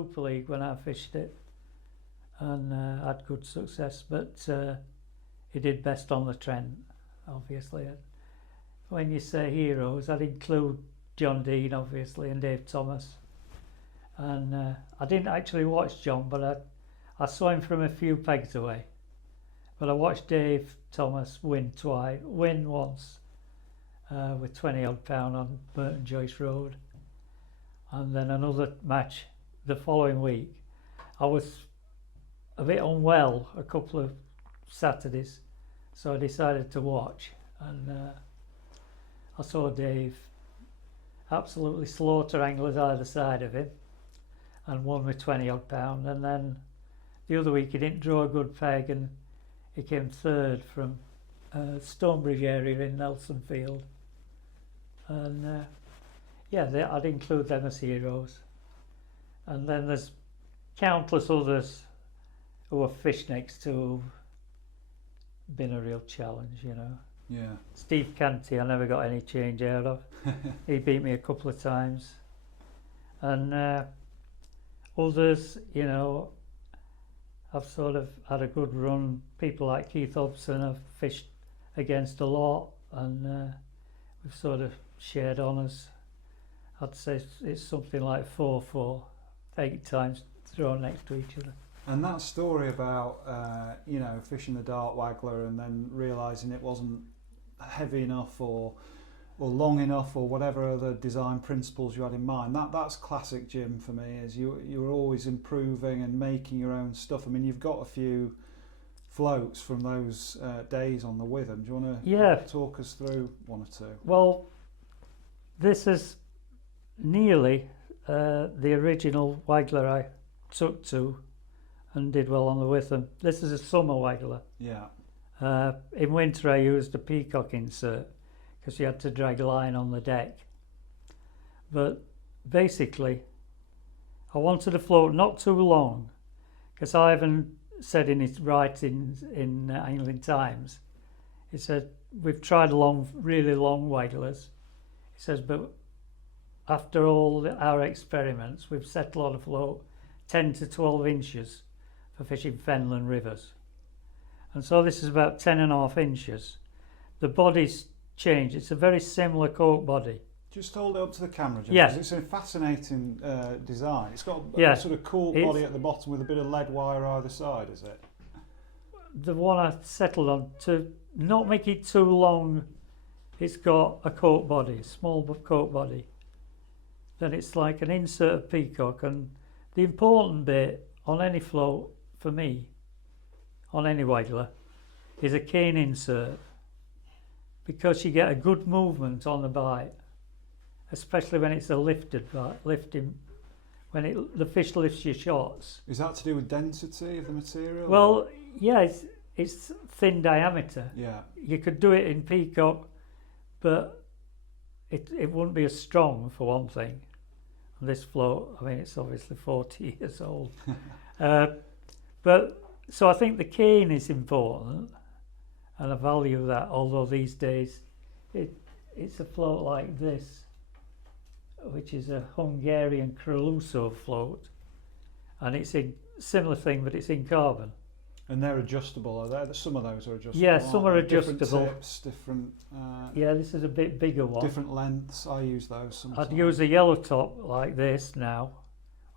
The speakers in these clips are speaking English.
Super League when I fished it, and had good success, but he did best on the Trent, obviously. When you say heroes, I'd include John Dean, obviously, and Dave Thomas. And I didn't actually watch John, but I saw him from a few pegs away. But I watched Dave Thomas win once with 20 odd pound on Burton Joyce Road, and then another match the following week. I was a bit unwell a couple of Saturdays, so I decided to watch, and I saw Dave absolutely slaughter anglers either side of him and won with 20 odd pound. And then the other week he didn't draw a good peg and he came third from Stonebridge area in Nelson Field. And I'd include them as heroes. And then there's countless others who have fished next to who've been a real challenge, you know. Yeah. Steve Canty, I never got any change out of. He beat me a couple of times. And others, you know, I've sort of had a good run. People like Keith Hobson I've fished against a lot, and we've sort of shared honours. I'd say it's something like 4-4, 8 times thrown next to each other. And that story about, fishing the dart waggler and then realising it wasn't heavy enough or long enough or whatever other design principles you had in mind, that's classic Jim for me. Is you were always improving and making your own stuff. I mean, you've got a few floats from those days on the Witham. Do you want to talk us through one or two? Well, this is nearly the original waggler I took to and did well on the Witham. This is a summer waggler. Yeah. In winter I used a peacock insert because you had to drag line on the deck. But basically I wanted a float not too long, because Ivan said in his writings in Angling Times, he said, we've tried really long wagglers. He says, but after all our experiments, we've settled on a float 10 to 12 inches for fishing fenland rivers. And so this is about 10.5 inches. The body's changed. It's a very similar cork body. Just hold it up to the camera, Jim. Yeah. It's a fascinating design. It's got a sort of cork body at the bottom with a bit of lead wire either side, is it? The one I settled on, to not make it too long, it's got a cork body, a small cork body. Then it's like an insert of peacock, and the important bit on any float for me, on any waggler, is a cane insert, because you get a good movement on the bite, especially when it's a lifted bite, when the fish lifts your shots. Is that to do with density of the material? Well, yeah, it's thin diameter. Yeah. You could do it in peacock, but it wouldn't be as strong, for one thing. And this float, I mean, it's obviously 40 years old. But so I think the cane is important, and I value that, although these days it's a float like this, which is a Hungarian Creluso float, and it's a similar thing, but it's in carbon. And they're adjustable, are they? Some of those are adjustable. Yeah, some are adjustable. Different tips, different. Yeah, this is a bit bigger one. Different lengths. I use those sometimes. I'd use a yellow top like this now,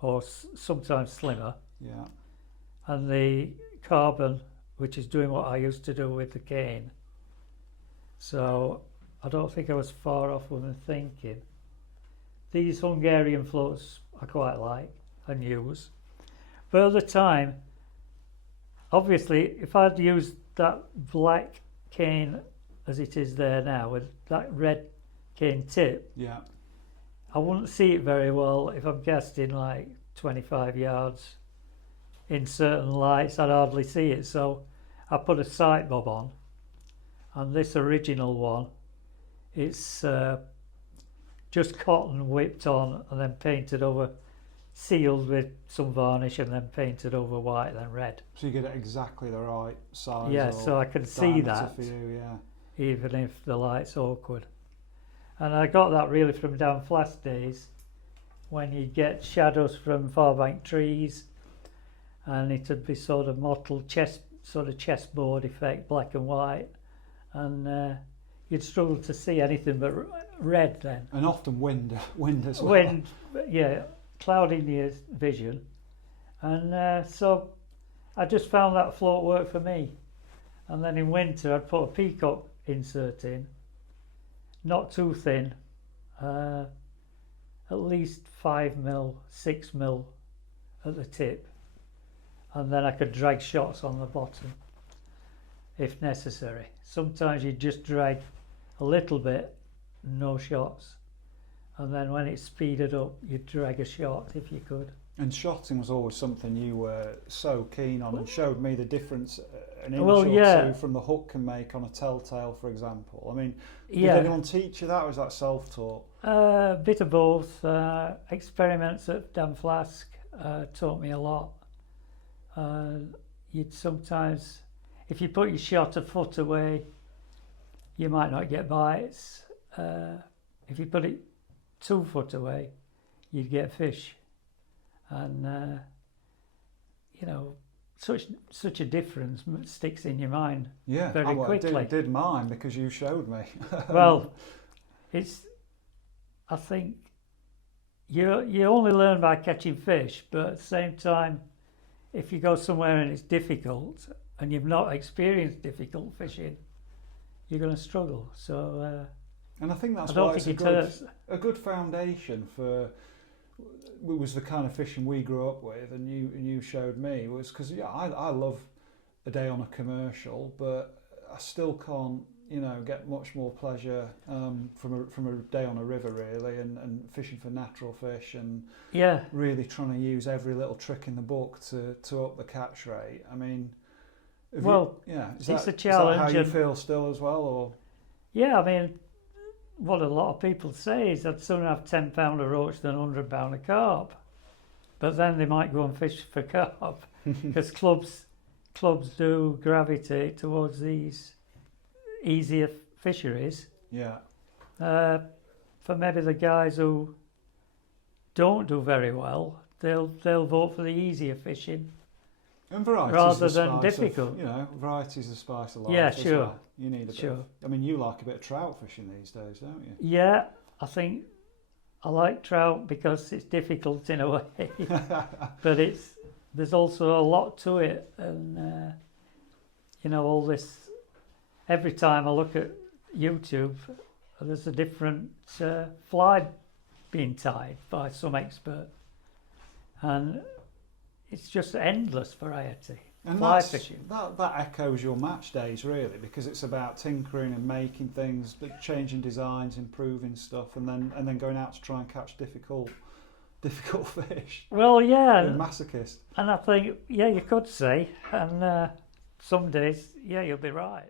or sometimes slimmer. Yeah. And the carbon, which is doing what I used to do with the cane. So I don't think I was far off with my thinking. These Hungarian floats I quite like and use. But at the time, obviously, if I'd used that black cane as it is there now with that red cane tip, yeah, I wouldn't see it very well if I'm casting like 25 yards. In certain lights, I'd hardly see it. So I put a sight bob on, and this original one, it's just cotton whipped on and then painted over, sealed with some varnish and then painted over white, then red. So you get it exactly the right size. Yeah, so I can see that, for you, yeah. even if the light's awkward. And I got that really from Dan Flass days, when you get shadows from farbank trees, and it'd be sort of mottled chessboard effect, black and white, and you'd struggle to see anything but red then. And often wind as well. Wind, yeah, clouding your vision, and so I just found that float worked for me. And then in winter I'd put a peacock insert in, not too thin, at least 5mm, 6mm at the tip, and then I could drag shots on the bottom if necessary. Sometimes you just drag a little bit, no shots, and then when it's speeded up you'd drag a shot if you could. And shotting was always something you were so keen on, and showed me the difference an inch Well, or yeah. two from the hook can make on a telltale, for example. I mean, Yeah. did anyone teach you that, or was that self-taught? A bit of both. Experiments at Dan Flask taught me a lot. You'd sometimes, if you put your shot a foot away, you might not get bites. If you put it 2 foot away, you'd get fish. And you know, such a difference sticks in your mind very quickly. It did mine, because you showed me. Well, I think you only learn by catching fish, but at the same time, if you go somewhere and it's difficult and you've not experienced difficult fishing, you're going to struggle. So and I think that's I don't why think it's a good foundation for. It was the kind of fishing we grew up with, and you showed me, was because I love a day on a commercial, but I still can't get much more pleasure from a day on a river, really, and fishing for natural fish, and really trying to use every little trick in the book to up the catch rate. I mean, it's a challenge. Is that how you feel still as well, or? Yeah, I mean, what a lot of people say is I'd sooner have 10 pound of roach than 100 pound of carp, but then they might go and fish for carp because clubs do gravitate towards these easier fisheries. Yeah. For maybe the guys who don't do very well, they'll vote for the easier fishing. And variety rather than difficult. Variety is the spice of life. Yeah, as sure. Well. You need a bit. I mean, you like a bit of trout fishing these days, don't you? Yeah, I think I like trout because it's difficult in a way, but there's also a lot to it, and all this. Every time I look at YouTube, there's a different fly being tied by some expert, and it's just endless variety. And fly fishing. That echoes your match days, really, because it's about tinkering and making things, changing designs, improving stuff, and then going out to try and catch difficult fish. Well, yeah. You're a masochist. And I think, you could say, and some days, you'll be right.